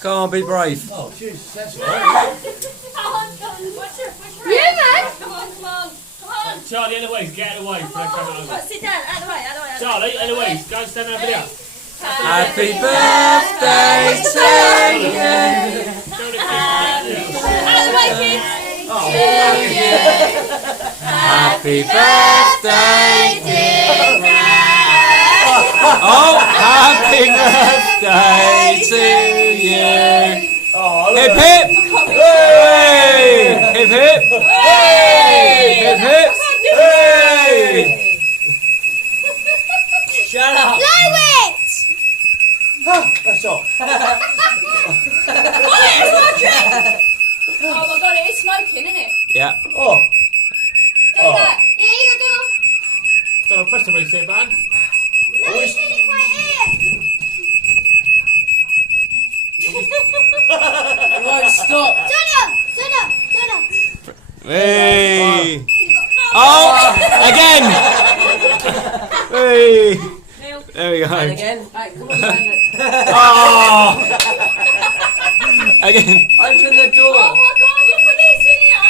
Come on, be brave. Oh, Jesus, that's all right. Yeah, man. Come on. Charlie, out of the way. Get out of the way. Sit down. Out of the way. Charlie, out of the way. Go and stand over there. Happy birthday to you. Out of the way, kids. Happy birthday, dear Brad. Oh, happy birthday to you. Hip hip. Hey! Hip hip. Hey! Hip hip. Hey! Shut up. Blow it. That's all. Oh my god, it is smoking, isn't it? Yeah. Oh. Do that. Yeah, you go, Don't press the reset button. No, you did it right here. You won't stop. Turn up. Hey! Oh! Again! Hey! There we go. And again. Hey, come on, stand it. Oh! Again. Open the door. Oh my god, look at this in here.